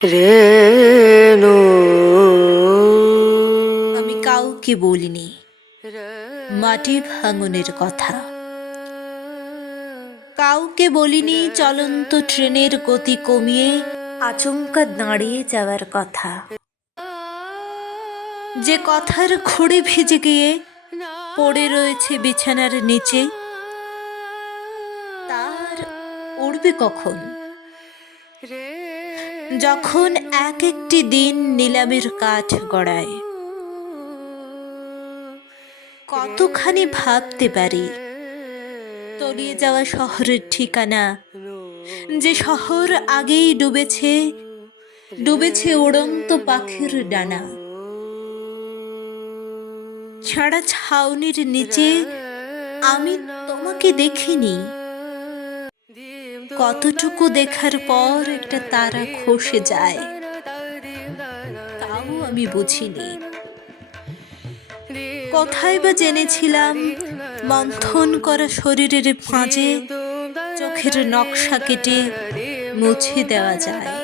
রেণু আমি কাউকে বলিনি মাটি ভাঙনের কথা, কাউকে বলিনি চলন্ত ট্রেনের গতি কমিয়ে আচমকা দাঁড়িয়ে যাওয়ার কথা, যে কথার খুঁড়ে ভিজে গিয়ে পড়ে রয়েছে বিছানার নিচে, তার উড়বে কখন? যখন এক একটি দিন নিলামের কাঠ গড়ায়। কতখানি ভাবতে পারি তলিয়ে যাওয়া শহরের ঠিকানা, যে শহর আগেই ডুবেছে ডুবেছে উড়ন্ত পাখির ডানা। ছাড়া ছাউনির নিচে আমি তোমাকে দেখিনি, কতটুকু দেখার পর একটা তারা খসে যায় তাও আমি বুঝিনি। কোথায় বা জেনেছিলাম মন্থন করা শরীরের ফাঁজে চোখের নকশা কেটে মুছে দেওয়া যায়।